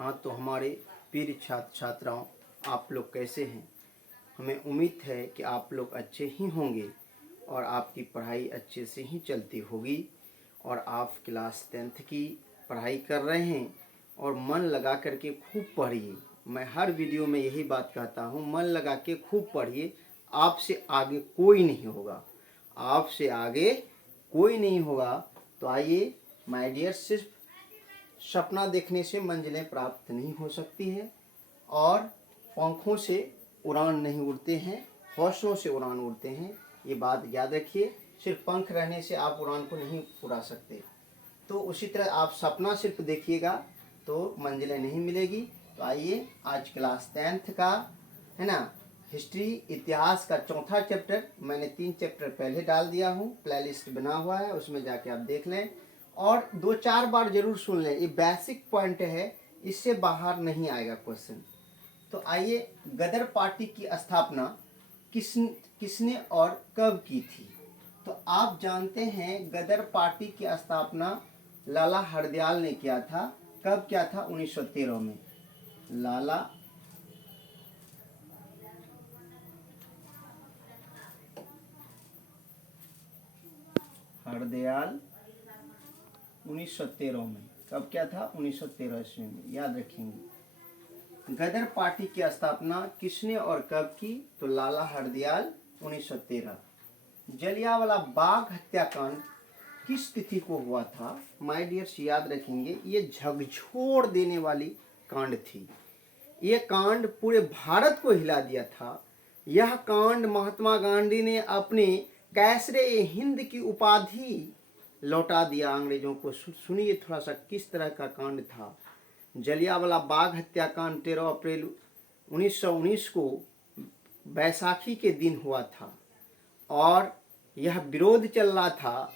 हाँ, तो हमारे प्रिय छात्र छात्राओं, आप लोग कैसे हैं? हमें उम्मीद है कि आप लोग अच्छे ही होंगे और आपकी पढ़ाई अच्छे से ही चलती होगी और आप क्लास 10th की पढ़ाई कर रहे हैं और मन लगा करके खूब पढ़िए। मैं हर वीडियो में यही बात कहता हूँ, मन लगा के खूब पढ़िए। आपसे आगे कोई नहीं होगा, आपसे आगे कोई नहीं होगा। तो आइए माय डियर, सिर्फ सपना देखने से मंजिलें प्राप्त नहीं हो सकती है और पंखों से उड़ान नहीं उड़ते हैं, हौसलों से उड़ान उड़ते हैं। ये बात याद रखिए। सिर्फ पंख रहने से आप उड़ान को नहीं उड़ा सकते। तो उसी तरह आप सपना सिर्फ देखिएगा तो मंजिलें नहीं मिलेगी। तो आइए आज क्लास 10th का है ना, हिस्ट्री इतिहास का चौथा चैप्टर, मैंने 3 चैप्टर पहले डाल दिया हूँ, प्लेलिस्ट बना हुआ है, उसमें जाके आप देख लें और 2-4 बार जरूर सुन लें। ये बेसिक पॉइंट है, इससे बाहर नहीं आएगा क्वेश्चन। तो आइए, गदर पार्टी की स्थापना किसने और कब की थी? तो आप जानते हैं गदर पार्टी की स्थापना लाला हरदयाल ने किया था। कब किया था? 1913 में। लाला हरदयाल 1913 में। कब क्या था? 1913 ईस्वी में, याद रखेंगे। गदर पार्टी की स्थापना किसने और कब की? तो लाला हरदयाल 1913। जलियांवाला बाग हत्याकांड किस तिथि को हुआ था? माय डियर्स, याद रखेंगे, ये झकझोर देने वाली कांड थी। ये कांड पूरे भारत को हिला दिया था। यह कांड महात्मा गांधी ने अपने कैसरे हिंद की उपाधि लौटा दिया अंग्रेजों को। सुनिए थोड़ा सा किस तरह का कांड था। जलियांवाला बाग हत्याकांड 13 अप्रैल 1919 को बैसाखी के दिन हुआ था और यह विरोध चल रहा था।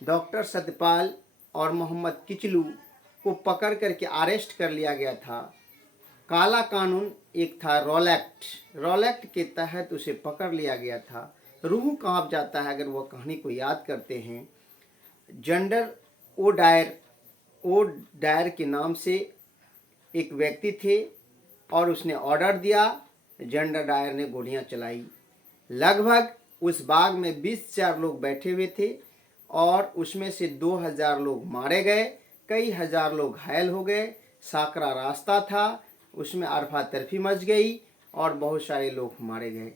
डॉक्टर सत्यपाल और मोहम्मद किचलू को पकड़ करके अरेस्ट कर लिया गया था। काला कानून एक था, रॉल एक्ट के तहत उसे पकड़ लिया गया था। रूह कांप जाता है अगर वह कहानी को याद करते हैं। जनरल ओ डायर के नाम से एक व्यक्ति थे और उसने ऑर्डर दिया। जनरल डायर ने गोलियां चलाई। लगभग उस बाग में 20,000 लोग बैठे हुए थे और उसमें से 2,000 लोग मारे गए, कई हजार लोग घायल हो गए। साकरा रास्ता था, उसमें अरफा तरफी मच गई और बहुत सारे लोग मारे गए।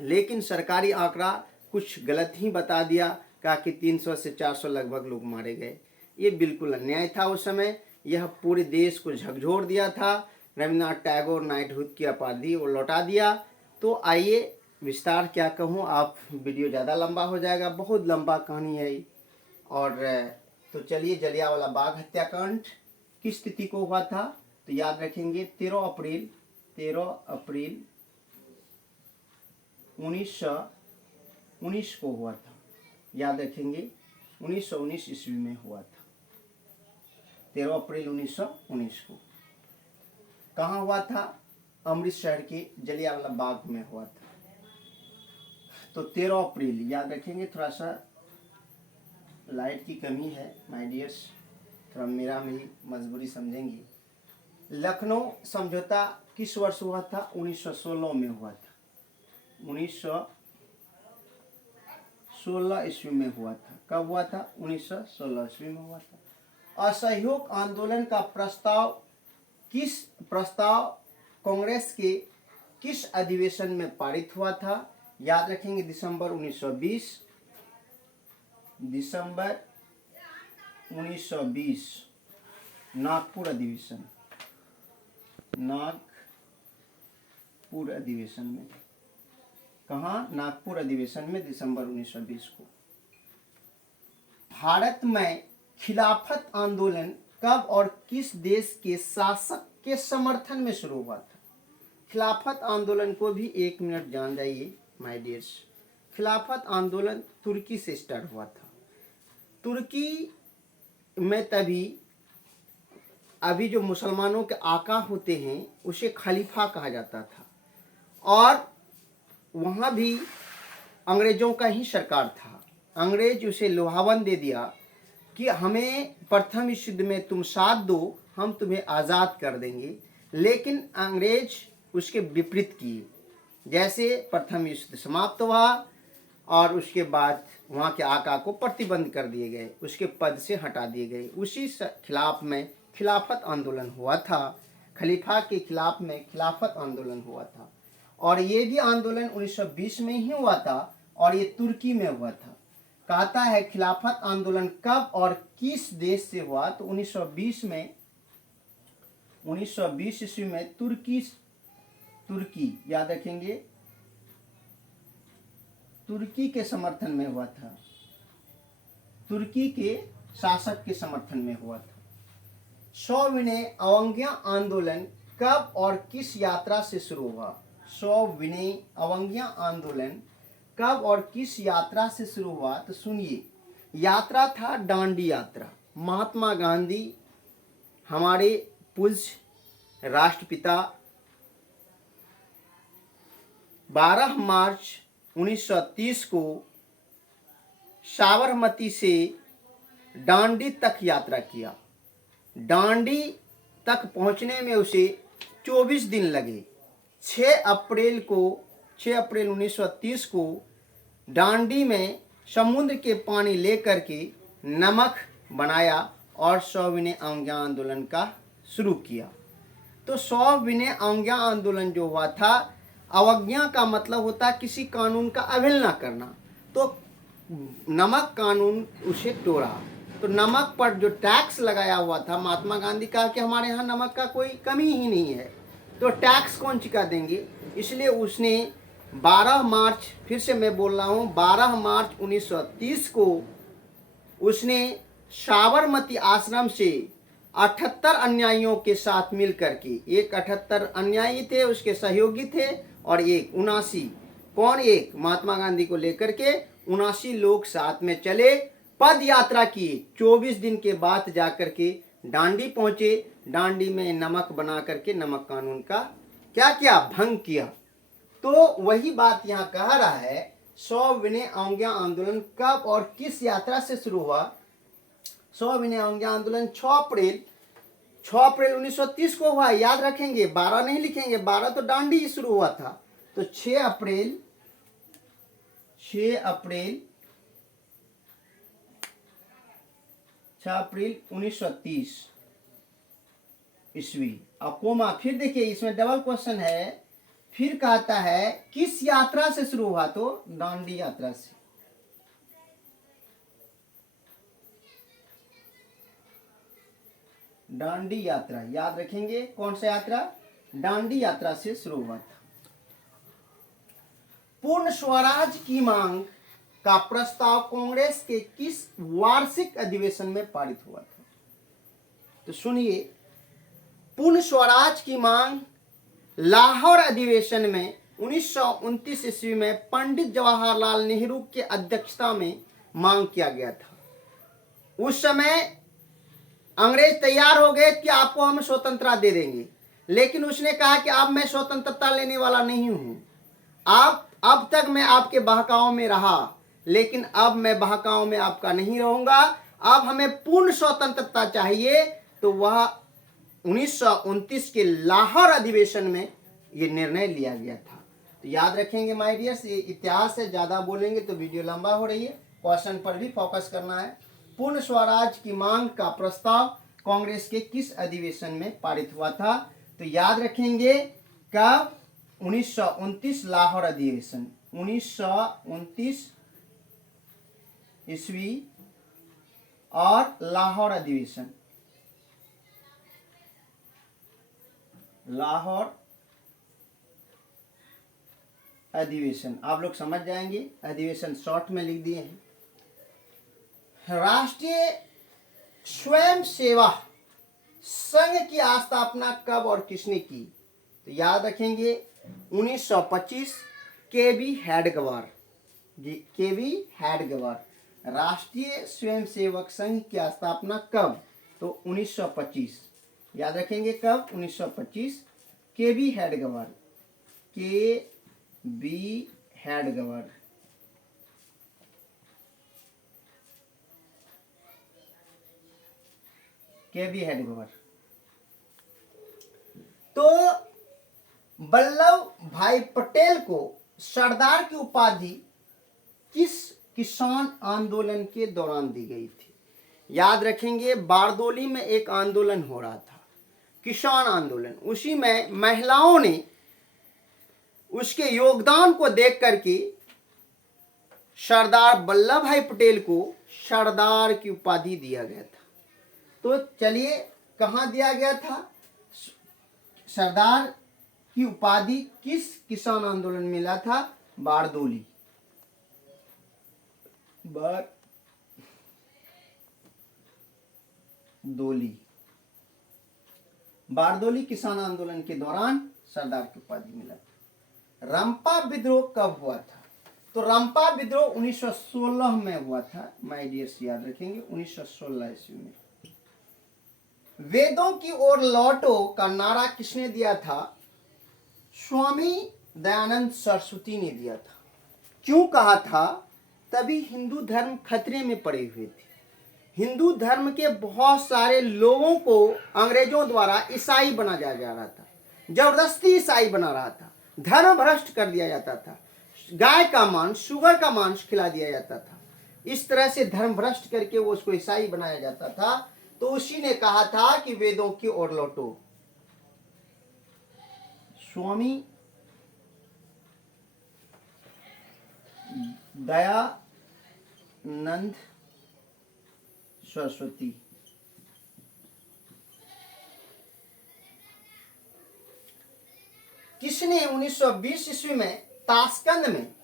लेकिन सरकारी आंकड़ा कुछ गलत ही बता दिया, कहा कि 300 से 400 लगभग लोग मारे गए। ये बिल्कुल अन्याय था उस समय। यह पूरे देश को झकझोर दिया था। रविन्द्रनाथ टैगोर नाइटहुड की उपाधि वो लौटा दिया। तो आइए, विस्तार क्या कहूँ, आप वीडियो ज़्यादा लंबा हो जाएगा, बहुत लंबा कहानी है। और तो चलिए, जलियांवाला बाग हत्याकांड किस तिथि को हुआ था? तो याद रखेंगे 13 अप्रैल 1919 को हुआ था। याद रखेंगे, 1919 ईस्वी में हुआ था। 13 अप्रैल 1919 को कहाँ हुआ था? अमृतसर के जलियांवाला बाग में हुआ था। तो 13 अप्रैल याद रखेंगे। थोड़ा सा लाइट की कमी है माय डियर्स, थोड़ा मेरा में ही मजबूरी समझेंगे। लखनऊ समझौता किस वर्ष हुआ था? 1916 में हुआ था। 1916 ईस्वी में हुआ था। कब हुआ था? 1916 ईस्वी में हुआ था। असहयोग आंदोलन का प्रस्ताव कांग्रेस के किस अधिवेशन में पारित हुआ था? याद रखेंगे, दिसंबर 1920 नागपुर अधिवेशन में। कहाँ? नागपुर अधिवेशन में, दिसंबर 1920 को। भारत में खिलाफत आंदोलन कब और किस देश के शासक के समर्थन में शुरू हुआ था? खिलाफत आंदोलन को भी 1 मिनट जान जाइए माय डियर्स। खिलाफत आंदोलन तुर्की से स्टार्ट हुआ था। तुर्की में तभी अभी जो मुसलमानों के आका होते हैं उसे खलीफा कहा जाता था और वहाँ भी अंग्रेजों का ही सरकार था। अंग्रेज उसे लुभावन दे दिया कि हमें प्रथम विश्व युद्ध में तुम साथ दो हम तुम्हें आज़ाद कर देंगे। लेकिन अंग्रेज उसके विपरीत किए। जैसे प्रथम युद्ध समाप्त हुआ और उसके बाद वहाँ के आका को प्रतिबंध कर दिए गए, उसके पद से हटा दिए गए। उसी खिलाफ में खिलाफत आंदोलन हुआ था, खलीफा के खिलाफ में खिलाफत आंदोलन हुआ था। और ये भी आंदोलन 1920 में ही हुआ था और ये तुर्की में हुआ था। कहता है खिलाफत आंदोलन कब और किस देश से हुआ, तो 1920 में 1920 ईस्वी में तुर्की याद रखेंगे, तुर्की के समर्थन में हुआ था, तुर्की के शासक के समर्थन में हुआ था। सविनय अवज्ञा आंदोलन कब और किस यात्रा से शुरू हुआ? सविनय अवज्ञा आंदोलन कब और किस यात्रा से शुरू हुआ? तो सुनिए, यात्रा था दांडी यात्रा। महात्मा गांधी हमारे पूज्य राष्ट्रपिता 12 मार्च 1930 को साबरमती से दांडी तक यात्रा किया। दांडी तक पहुंचने में उसे 24 दिन लगे। 6 अप्रैल 1930 को दांडी में समुद्र के पानी लेकर के नमक बनाया और सविनय अवज्ञा आंदोलन का शुरू किया। तो सविनय अवज्ञा आंदोलन जो हुआ था, अवज्ञा का मतलब होता है किसी कानून का अवहेलना करना। तो नमक कानून उसे तोड़ा। तो नमक पर जो टैक्स लगाया हुआ था, महात्मा गांधी कहा कि हमारे यहाँ नमक का कोई कमी ही नहीं है, तो टैक्स कौन चुका देंगे। इसलिए उसने 12 मार्च, फिर से मैं बोल रहा हूँ, 12 मार्च 1930 को उसने साबरमती आश्रम से 78 अनुयायियों के साथ मिल करके, एक 78 अनुयायी थे, उसके सहयोगी थे, और एक 79, कौन, एक महात्मा गांधी को लेकर के 79 लोग साथ में चले, पद यात्रा किए। 24 दिन के बाद जाकर के दांडी पहुंचे। दांडी में नमक बना करके नमक कानून का क्या किया, भंग किया। तो वही बात यहाँ कह रहा है, सविनय अवज्ञा आंदोलन कब और किस यात्रा से शुरू हुआ? सविनय अवज्ञा आंदोलन 6 अप्रैल 1930 को हुआ। याद रखेंगे, 12 नहीं लिखेंगे, 12 तो दांडी शुरू हुआ था। तो 6 अप्रैल 1930 ईस्वी। अब कोमा, फिर देखिए इसमें डबल क्वेश्चन है। फिर कहता है किस यात्रा से शुरू हुआ? तो दांडी यात्रा से। दांडी यात्रा याद रखेंगे, कौन सा यात्रा? दांडी यात्रा से शुरू हुआ था। पूर्ण स्वराज की मांग का प्रस्ताव कांग्रेस के किस वार्षिक अधिवेशन में पारित हुआ था? तो सुनिए, पूर्ण स्वराज की मांग लाहौर अधिवेशन में 1929 ईस्वी में पंडित जवाहरलाल नेहरू के अध्यक्षता में मांग किया गया था। उस समय अंग्रेज तैयार हो गए कि आपको हम स्वतंत्रता दे देंगे, लेकिन उसने कहा कि अब मैं स्वतंत्रता लेने वाला नहीं हूं। आप, अब तक मैं आपके बहकाव में रहा, लेकिन अब मैं बहकाव में आपका नहीं रहूंगा। अब हमें पूर्ण स्वतंत्रता चाहिए। तो वह 1929 के लाहौर अधिवेशन में ये निर्णय लिया गया था। तो याद रखेंगे माय डियर्स, ये इतिहास से ज्यादा बोलेंगे तो वीडियो लंबा हो रही है, क्वेश्चन पर भी फोकस करना है। पूर्ण स्वराज की मांग का प्रस्ताव कांग्रेस के किस अधिवेशन में पारित हुआ था? तो याद रखेंगे कब? 1929 लाहौर अधिवेशन, 1929 ईस्वी और लाहौर अधिवेशन। लाहौर अधिवेशन आप लोग समझ जाएंगे, अधिवेशन शॉर्ट में लिख दिए हैं। राष्ट्रीय स्वयं सेवा संघ की स्थापना कब और किसने की? तो याद रखेंगे 1925 केवी हेडगेवार जी, केवी हेडगेवार। राष्ट्रीय स्वयंसेवक संघ की स्थापना कब? तो 1925। याद रखेंगे कब? 1925। केवी हेडगेवार, केवी हेडगेवार। केवी हेडगेवार तो वल्लभ भाई पटेल को सरदार की उपाधि किस किसान आंदोलन के दौरान दी गई थी? याद रखेंगे, बारदोली में एक आंदोलन हो रहा था, किसान आंदोलन। उसी में महिलाओं ने उसके योगदान को देख करके सरदार वल्लभ भाई पटेल को सरदार की उपाधि दिया गया था। तो चलिए, कहाँ दिया गया था? सरदार की उपाधि किस किसान आंदोलन में मिला था? बारदोली। बारदोली किसान आंदोलन के दौरान सरदार की उपाधि मिला। रंपा विद्रोह कब हुआ था? तो रंपा विद्रोह 1916 में हुआ था। माय डियर्स, याद रखेंगे 1916 ईस्वी में। वेदों की ओर लौटो का नारा किसने दिया था? स्वामी दयानंद सरस्वती ने दिया था। क्यों कहा था? तभी हिंदू धर्म खतरे में पड़े हुए थे। हिंदू धर्म के बहुत सारे लोगों को अंग्रेजों द्वारा ईसाई बना जा रहा था, जबरदस्ती ईसाई बना रहा था, धर्म भ्रष्ट कर दिया जाता था, गाय का मांस, शुगर का मांस खिला दिया जाता था। इस तरह से धर्म भ्रष्ट करके वो उसको ईसाई बनाया जाता था। तो उसी ने कहा था कि वेदों की ओर लौटो। स्वामी दयानंद सरस्वती। किसने 1920 ईस्वी में ताशकंद में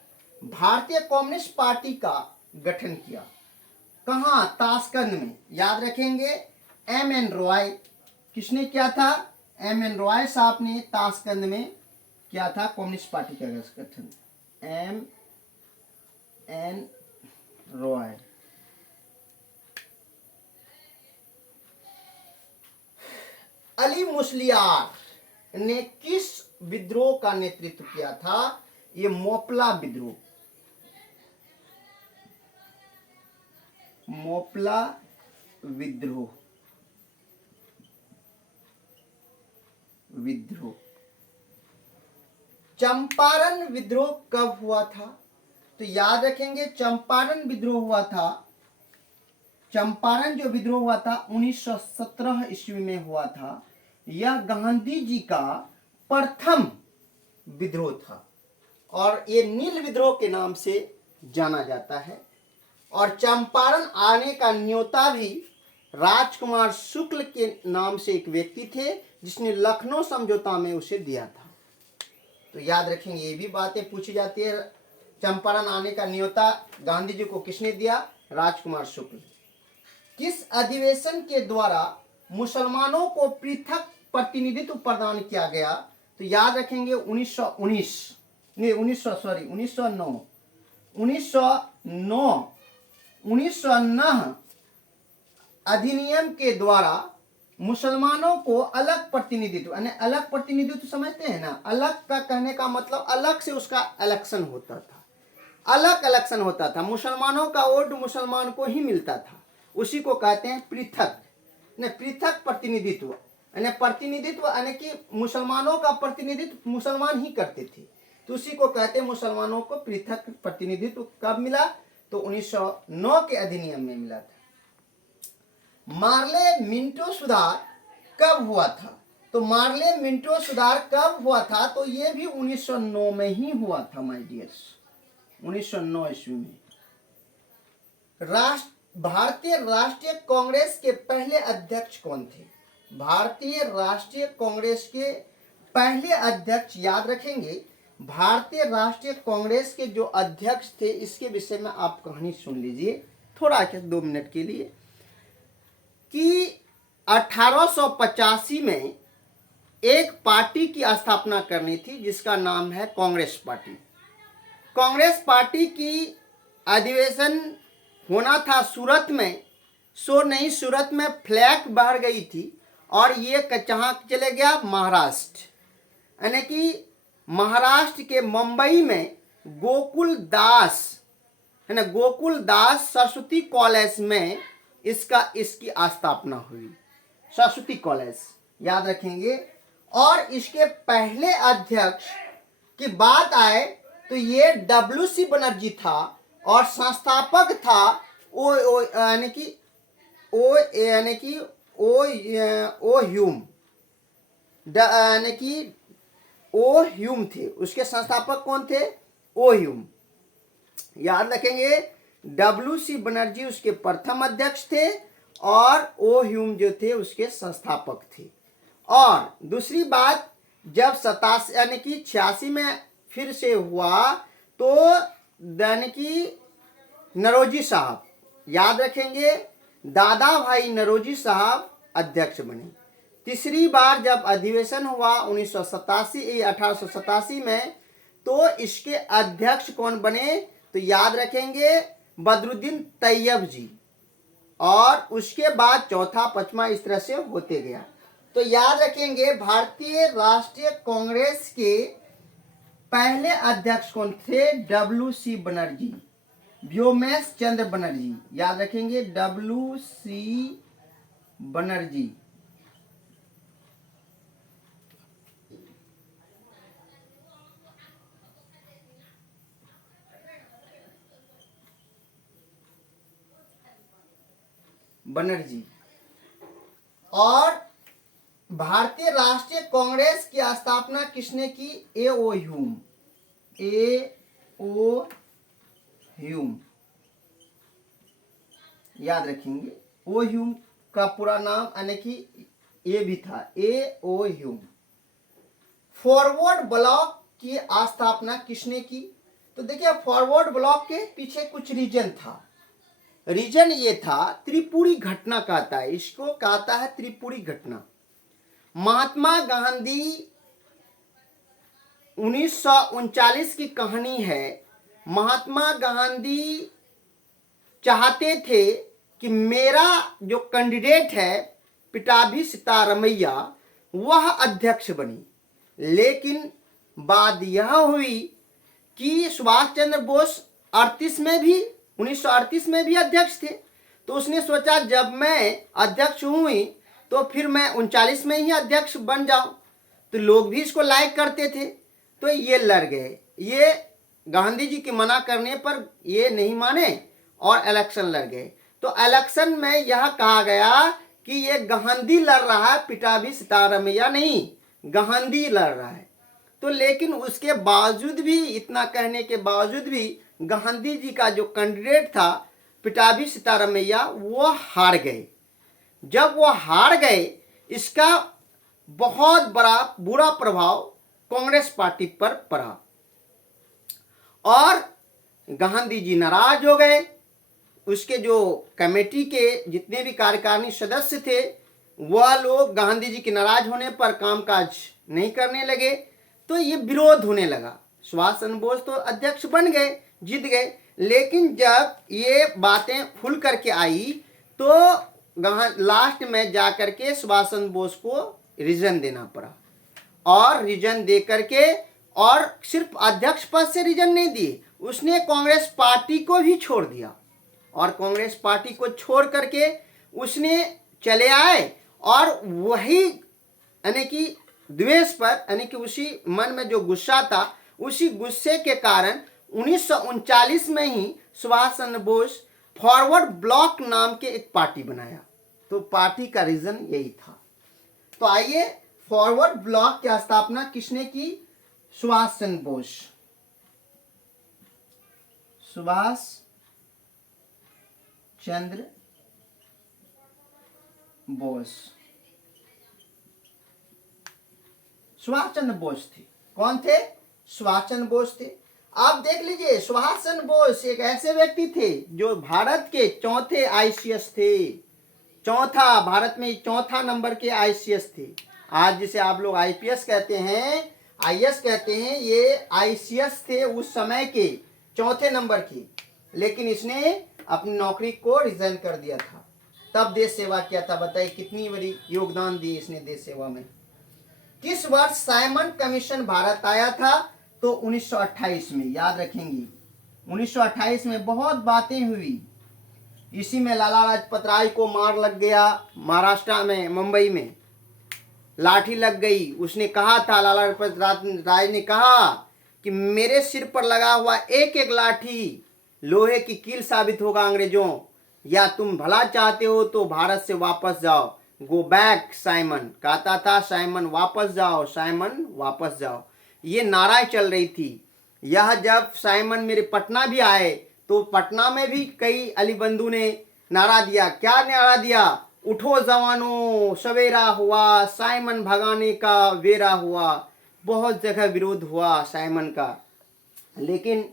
भारतीय कम्युनिस्ट पार्टी का गठन किया? कहां? ताशकंद में। याद रखेंगे, एम.एन. रॉय। किसने किया था? एम.एन. रॉय साहब ने ताशकंद में किया था कम्युनिस्ट पार्टी का गठन। एम.एन. रॉय। अली मुस्लियार ने किस विद्रोह का नेतृत्व किया था? ये मोपला विद्रोह। मोपला विद्रोह। चंपारण विद्रोह कब हुआ था? तो याद रखेंगे, चंपारण विद्रोह हुआ था, चंपारण जो विद्रोह हुआ था 1917 ईस्वी में हुआ था। यह गांधी जी का प्रथम विद्रोह था और ये नील विद्रोह के नाम से जाना जाता है। और चंपारण आने का न्योता भी राजकुमार शुक्ल के नाम से एक व्यक्ति थे, जिसने लखनऊ समझौता में उसे दिया था। तो याद रखेंगे, ये भी बातें पूछी जाती है। चंपारण आने का न्योता गांधी जी को किसने दिया? राजकुमार शुक्ल। किस अधिवेशन के द्वारा मुसलमानों को पृथक प्रतिनिधित्व प्रदान किया गया? तो याद रखेंगे 1909 अधिनियम के द्वारा मुसलमानों को अलग प्रतिनिधित्व, यानी अलग प्रतिनिधित्व समझते हैं ना? अलग का कहने का मतलब अलग से उसका इलेक्शन होता था, अलग इलेक्शन होता था। मुसलमानों का वोट मुसलमान को ही मिलता था। उसी को कहते हैं पृथक, ने पृथक प्रतिनिधित्व। यानी प्रतिनिधित्व यानी कि मुसलमानों का प्रतिनिधित्व मुसलमान ही करते थे, तो उसी को कहते हैं मुसलमानों को पृथक प्रतिनिधित्व। कब मिला? तो 1909 के अधिनियम में मिला था। मार्ले मिंटो सुधार कब हुआ था? तो मार्ले मिंटो सुधार कब हुआ था? तो ये भी 1909 में ही हुआ था माय डियर्स, 1909 ईस्वी में। भारतीय राष्ट्रीय कांग्रेस के पहले अध्यक्ष कौन थे? भारतीय राष्ट्रीय कांग्रेस के पहले अध्यक्ष, याद रखेंगे, भारतीय राष्ट्रीय कांग्रेस के जो अध्यक्ष थे, इसके विषय में आप कहानी सुन लीजिए थोड़ा 2 मिनट के लिए, कि 1885 में एक पार्टी की स्थापना करनी थी जिसका नाम है कांग्रेस पार्टी। कांग्रेस पार्टी की अधिवेशन होना था सूरत में, सूरत में फ्लैग बाहर गई थी और ये कहाँ चले गया? महाराष्ट्र। यानी कि महाराष्ट्र के मुंबई में गोकुल दास, है ना, गोकुल दास सरस्वती कॉलेज में इसकी स्थापना हुई, सरस्वती कॉलेज, याद रखेंगे। और इसके पहले अध्यक्ष की बात आए तो ये WC बनर्जी था और संस्थापक था ओ यानी कि ओ ह्यूम यानी कि ओ ह्यूम थे। उसके संस्थापक कौन थे? O Hume. याद रखेंगे, WC बनर्जी उसके प्रथम अध्यक्ष थे और ओ ह्यूम जो थे उसके संस्थापक थे। और दूसरी बात, जब 87 यानी कि 86 में फिर से हुआ तो यानी कि नरोजी साहब, याद रखेंगे, दादा भाई नरोजी साहब अध्यक्ष बने। तीसरी बार जब अधिवेशन हुआ 1887 में तो इसके अध्यक्ष कौन बने? तो याद रखेंगे बदरुद्दीन तैयब जी। और उसके बाद चौथा पांचवा इस तरह से होते गया। तो याद रखेंगे भारतीय राष्ट्रीय कांग्रेस के पहले अध्यक्ष कौन थे? WC बनर्जी, व्योमेश चंद्र बनर्जी। याद रखेंगे WC बनर्जी। बनर्जी। और भारतीय राष्ट्रीय कांग्रेस की स्थापना किसने की? A.O. ह्यूम। A.O. ह्यूम, याद रखेंगे। ओ ह्यूम का पूरा नाम यानी कि ये भी था, A.O. ह्यूम। फॉरवर्ड ब्लॉक की स्थापना किसने की? तो देखिए, फॉरवर्ड ब्लॉक के पीछे कुछ रीजन था। रीजन ये था, त्रिपुरी घटना कहता है इसको, कहता है त्रिपुरी घटना। महात्मा गांधी 1939 की कहानी है। महात्मा गांधी चाहते थे कि मेरा जो कैंडिडेट है पिटाभी सीतारमैया वह अध्यक्ष बनी, लेकिन बात यह हुई कि सुभाष चंद्र बोस 1938 में भी अध्यक्ष थे। तो उसने सोचा जब मैं अध्यक्ष हुई तो फिर मैं 39 में ही अध्यक्ष बन जाऊं। तो लोग भी इसको लाइक करते थे, तो ये लड़ गए। ये गांधी जी के मना करने पर ये नहीं माने और इलेक्शन लड़ गए। तो इलेक्शन में यह कहा गया कि ये गांधी लड़ रहा है, पिटाभी सीतारमैया नहीं, गांधी लड़ रहा है। तो लेकिन उसके बावजूद भी, इतना कहने के बावजूद भी, गांधी जी का जो कैंडिडेट था पिटाभी सीतारमैया वो हार गए। जब वो हार गए, इसका बहुत बड़ा बुरा प्रभाव कांग्रेस पार्टी पर पड़ा और गांधी जी नाराज हो गए। उसके जो कमेटी के जितने भी कार्यकारिणी सदस्य थे वह लोग गांधी जी के नाराज होने पर कामकाज नहीं करने लगे। तो ये विरोध होने लगा। सुभाष चंद्र बोस तो अध्यक्ष बन गए, जीत गए, लेकिन जब ये बातें खुल करके आई तो लास्ट में जा करके सुभाष चंद्र बोस को रीजन देना पड़ा। और रीजन दे करके, और सिर्फ अध्यक्ष पद से रीजन नहीं दिए, उसने कांग्रेस पार्टी को भी छोड़ दिया। और कांग्रेस पार्टी को छोड़ करके उसने चले आए और वही यानी कि द्वेष पर, यानी कि उसी मन में जो गुस्सा था, उसी गुस्से के कारण 1939 में ही सुभाष चंद्र बोस फॉरवर्ड ब्लॉक नाम के एक पार्टी बनाया। तो पार्टी का रीजन यही था। तो आइए, फॉरवर्ड ब्लॉक की स्थापना किसने की? सुभाष चंद्र बोस। सुभाष चंद्र बोस। सुभाष चंद्र बोस थे। कौन थे? सुभाष चंद्र बोस थे। आप देख लीजिए, सुभाष चंद्र बोस एक ऐसे व्यक्ति थे जो भारत के चौथे आईसीएस थे। चौथा, भारत में चौथा नंबर के आईसीएस थे। आज जिसे आप लोग आईपीएस कहते हैं, आईएएस कहते हैं, ये आईसीएस थे उस समय के चौथे नंबर के। लेकिन इसने अपनी नौकरी को रिजाइन कर दिया था, तब देश सेवा किया था। बताइए कितनी बड़ी योगदान दी इसने देश सेवा में। किस वर्ष साइमन कमीशन भारत आया था? तो 1928 में। याद रखेंगे 1928 में बहुत बातें हुई। इसी में लाला लाजपत राय को मार लग गया महाराष्ट्र में, मुंबई में। लाठी लग गई। उसने कहा था, लाला लाजपत राय ने कहा कि मेरे सिर पर लगा हुआ एक एक लाठी लोहे की कील साबित होगा अंग्रेजों, या तुम भला चाहते हो तो भारत से वापस जाओ, गो बैक साइमन। कहता था साइमन वापस जाओ, साइमन वापस जाओ। ये नाराएं चल रही थी। यह जब साइमन मेरे पटना भी आए तो पटना में भी कई अली बंधु ने नारा दिया। क्या नारा दिया? उठो जवानों सवेरा हुआ, साइमन भगाने का वेरा हुआ। बहुत जगह विरोध हुआ साइमन का, लेकिन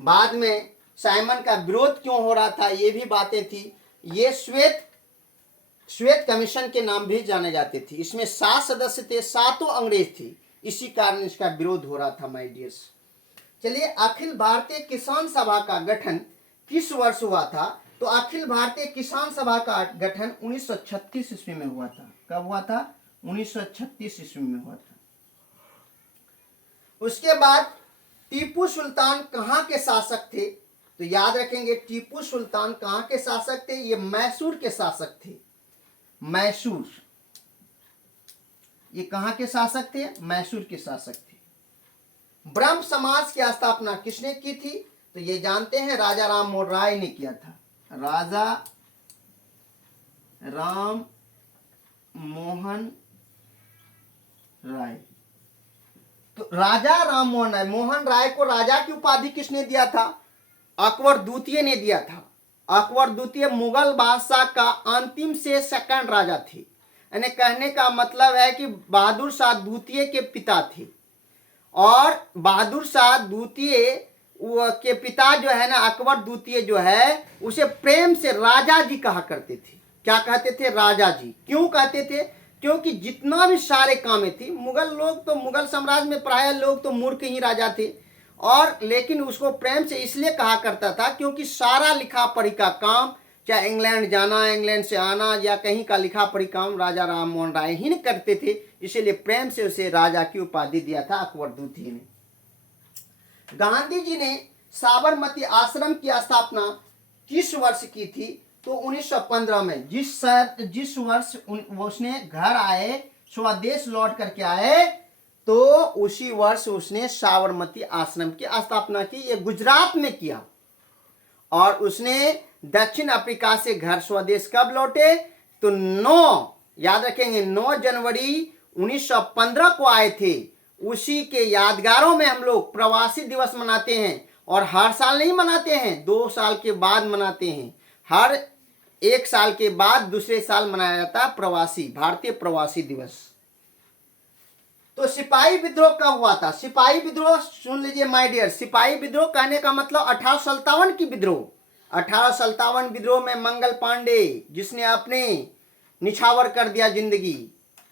बाद में साइमन का विरोध क्यों हो रहा था ये भी बातें थी। ये श्वेत कमीशन के नाम भी जाने जाते थे। इसमें 7 सदस्य थे, 7 अंग्रेज थे, इसी कारण इसका विरोध हो रहा था माय डियर्स। चलिए, अखिल भारतीय किसान सभा का गठन किस वर्ष हुआ था? तो अखिल भारतीय किसान सभा का गठन 1936 ईस्वी में हुआ था। कब हुआ था? 1936 ईस्वी में हुआ था। उसके बाद टीपू सुल्तान कहाँ के शासक थे? तो याद रखेंगे, टीपू सुल्तान कहाँ के शासक थे? ये मैसूर के शासक थे। मैसूर, ये कहाँ के शासक थे? मैसूर के शासक थे। ब्रह्म समाज की स्थापना किसने की थी? तो ये जानते हैं, राजा राम मोहन राय ने किया था। राजा राम मोहन राय। तो राजा राम मोहन राय को राजा की उपाधि किसने दिया था? अकबर द्वितीय ने दिया था। अकबर द्वितीय मुगल बादशाह का अंतिम से सेकंड राजा थे। यानी कहने का मतलब है कि बहादुर शाह द्वितीय के पिता थे, और बहादुर शाह द्वितीय के पिता जो है ना, अकबर द्वितीय जो है, उसे प्रेम से राजा जी कहा करते थे। क्या कहते थे? राजा जी। क्यों कहते थे? क्योंकि जितना भी सारे कामें थी, मुगल लोग तो, मुगल साम्राज्य में प्राय लोग तो मूर्ख ही राजा थे, और लेकिन उसको प्रेम से इसलिए कहा करता था क्योंकि सारा लिखा पढ़ी का काम, चाहे इंग्लैंड जाना, इंग्लैंड से आना, या कहीं का लिखा पढ़ी काम राजा राम मोहन राय ही नहीं करते थे, इसीलिए प्रेम से उसे राजा की उपाधि दिया था अकबर द्वितीय ने। गांधी जी ने साबरमती आश्रम की स्थापना किस वर्ष की थी? तो 1915 में। जिस वर्ष उसने घर आए, स्वदेश लौट करके आए, तो उसी वर्ष उसने साबरमती आश्रम की स्थापना की। ये गुजरात में किया। और उसने दक्षिण अफ्रीका से घर स्वदेश कब लौटे? तो 9, याद रखेंगे, 9 जनवरी 1915 को आए थे। उसी के यादगारों में हम लोग प्रवासी दिवस मनाते हैं, और हर साल नहीं मनाते हैं, 2 साल के बाद मनाते हैं। हर 1 साल के बाद दूसरे साल मनाया जाता है प्रवासी, भारतीय प्रवासी दिवस। तो सिपाही विद्रोह कब हुआ था? सिपाही विद्रोह सुन लीजिए माय डियर। सिपाही विद्रोह कहने का मतलब 1857 की विद्रोह। 1857 विद्रोह में मंगल पांडे, जिसने अपने निछावर कर दिया जिंदगी,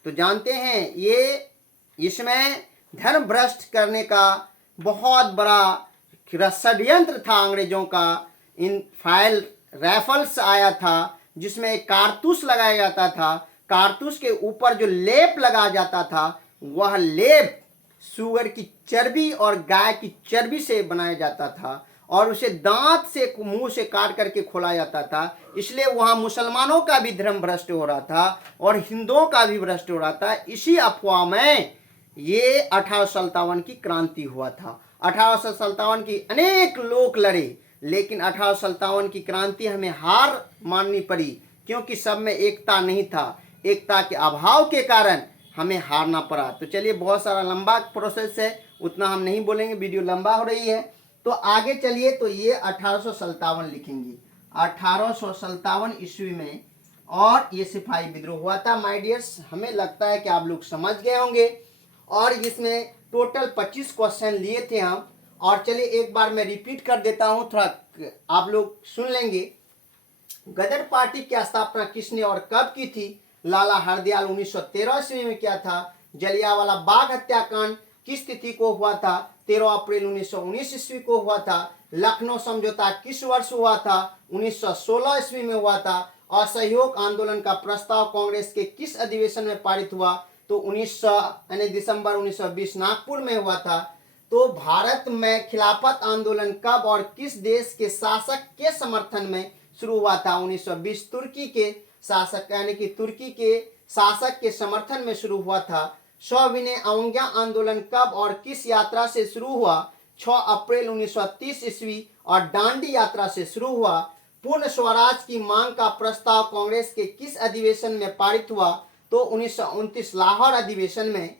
तो जानते हैं ये, इसमें धर्म भ्रष्ट करने का बहुत बड़ा षड्यंत्र था अंग्रेजों का। इन फाइल राइफल्स आया था, जिसमें एक कारतूस लगाया जाता था। कारतूस के ऊपर जो लेप लगाया जाता था, वह लेप सुअर की चर्बी और गाय की चर्बी से बनाया जाता था, और उसे दांत से, मुंह से काट करके खोला जाता था। इसलिए वहां मुसलमानों का भी धर्म भ्रष्ट हो रहा था और हिंदुओं का भी भ्रष्ट हो रहा था। इसी अफवाह में ये 1857 की क्रांति हुआ था। 1857 की अनेक लोग लड़े, लेकिन 1857 की क्रांति हमें हार माननी पड़ी, क्योंकि सब में एकता नहीं था। एकता के अभाव के कारण हमें हारना पड़ा। तो चलिए, बहुत सारा लंबा प्रोसेस है, उतना हम नहीं बोलेंगे, वीडियो लंबा हो रही है। तो आगे चलिए, तो ये 1857 लिखेंगे, 1857 ईस्वी में, और ये सिपाही विद्रोह हुआ था माय डियर्स। हमें लगता है कि आप लोग समझ गए होंगे, और इसमें टोटल 25 क्वेश्चन लिए थे हम। और चलिए एक बार मैं रिपीट कर देता हूं, थोड़ा आप लोग सुन लेंगे। गदर पार्टी की स्थापना किसने और कब की थी? लाला हरदयाल 1913 ईस्वी में किया था। जलियांवाला बाग हत्याकांड किस तिथि को हुआ था? 13 अप्रैल 1919 ईस्वी को हुआ था। लखनऊ समझौता किस वर्ष हुआ था? 1916 ईस्वी में हुआ था। असहयोग आंदोलन का प्रस्ताव कांग्रेस के किस अधिवेशन में पारित हुआ? तो 1900 दिसंबर 1920 नागपुर में हुआ था। तो भारत में खिलाफत आंदोलन कब और किस देश के शासक के समर्थन में शुरू हुआ था? 1920 तुर्की के शासक, यानी कि तुर्की के शासक के समर्थन में शुरू हुआ था। सविनय अवज्ञा आंदोलन कब और किस यात्रा से शुरू हुआ? 6 अप्रैल 1930 ईस्वी और दांडी यात्रा से शुरू हुआ। पूर्ण स्वराज की मांग का प्रस्ताव कांग्रेस के किस अधिवेशन में पारित हुआ? तो 1929 लाहौर अधिवेशन में।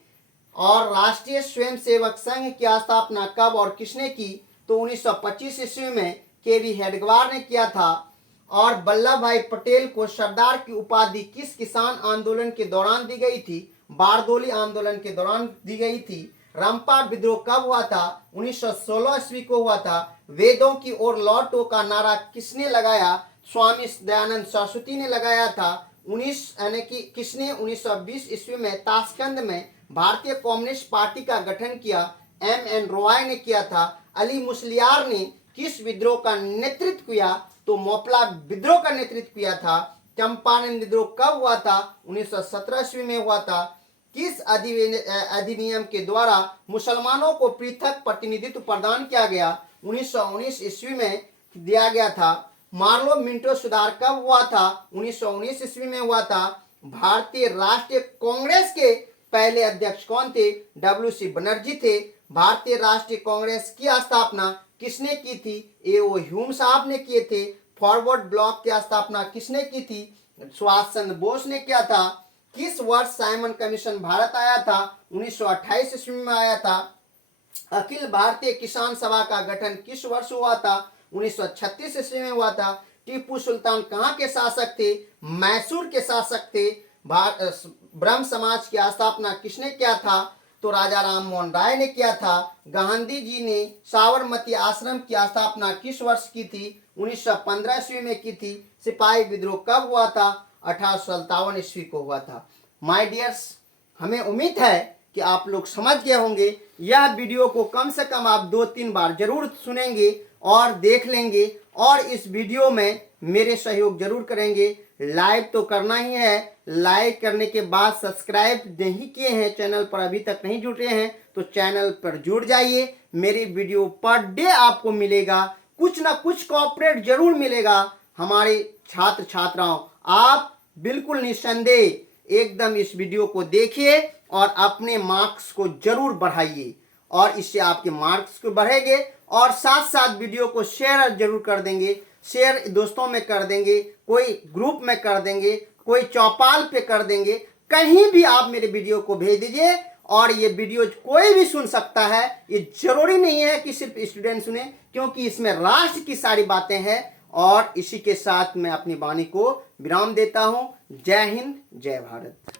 और राष्ट्रीय स्वयंसेवक संघ की स्थापना कब और किसने की? तो 1925 ईस्वी में केवी हेडगेवार ने किया था। और वल्लभ भाई पटेल को सरदार की उपाधि किस किसान आंदोलन के दौरान दी गई थी? बारदोली आंदोलन के दौरान दी गई थी। रंपा विद्रोह कब हुआ था? 1916 ईस्वी को हुआ था। वेदों की ओर लौटो का नारा किसने लगाया? स्वामी दयानंद सरस्वती ने लगाया था। 1920 ईस्वी में ताशकंद में भारतीय कम्युनिस्ट पार्टी का गठन किया। M.N. रॉय ने किया था। अली मुसलियार ने किस विद्रोह का नेतृत्व किया? तो मोपला विद्रोह का नेतृत्व किया था। चंपारण विद्रोह कब हुआ था? 1917 ईस्वी में हुआ था। किस अधिनियम के द्वारा मुसलमानों को पृथक प्रतिनिधित्व प्रदान किया गया? 1919 ईस्वी में दिया गया था। मार्लो मिंटो सुधार कब हुआ था? 1919 ईस्वी में हुआ था। भारतीय राष्ट्रीय कांग्रेस के पहले अध्यक्ष कौन थे? W.C. बनर्जी थे। भारतीय राष्ट्रीय कांग्रेस की स्थापना किसने की थी? A.O. ह्यूम साहब ने किए थे। फॉरवर्ड ब्लॉक की स्थापना किसने की थी? सुभाष चंद्र बोस ने किया था। किस वर्ष साइमन कमीशन भारत आया था? 1928 ईस्वी में आया था। अखिल भारतीय किसान सभा का गठन किस वर्ष हुआ था? 1936 ईस्वी में हुआ था। टीपू सुल्तान कहाँ के शासक थे? मैसूर के शासक थे। ब्रह्म समाज की स्थापना किसने किया था? तो राजा राम मोहन राय ने किया था। गांधी जी ने साबरमती आश्रम की स्थापना किस वर्ष की थी? 1915 ईस्वी में की थी। सिपाही विद्रोह कब हुआ था? 1857 ईस्वी को हुआ था। माय डियर्स, हमें उम्मीद है कि आप लोग समझ गए होंगे। यह वीडियो को कम से कम आप 2-3 बार जरूर सुनेंगे और देख लेंगे और इस वीडियो में मेरे सहयोग जरूर करेंगे। लाइक तो करना ही है। लाइक करने के बाद सब्सक्राइब नहीं किए हैं, चैनल पर अभी तक नहीं जुटे हैं तो चैनल पर जुड़ जाइए। मेरी वीडियो पर डे आपको मिलेगा, कुछ ना कुछ कॉर्पोरेट जरूर मिलेगा हमारे छात्र छात्राओं। आप बिल्कुल निस्संदेह एकदम इस वीडियो को देखिए और अपने मार्क्स को जरूर बढ़ाइए और इससे आपके मार्क्स को बढ़ेंगे। और साथ साथ वीडियो को शेयर जरूर कर देंगे, शेयर दोस्तों में कर देंगे, कोई ग्रुप में कर देंगे, कोई चौपाल पे कर देंगे, कहीं भी आप मेरे वीडियो को भेज दीजिए। और ये वीडियो कोई भी सुन सकता है, ये जरूरी नहीं है कि सिर्फ स्टूडेंट सुने, क्योंकि इसमें राष्ट्र की सारी बातें हैं। और इसी के साथ मैं अपनी वाणी को विराम देता हूं। जय हिंद, जय भारत।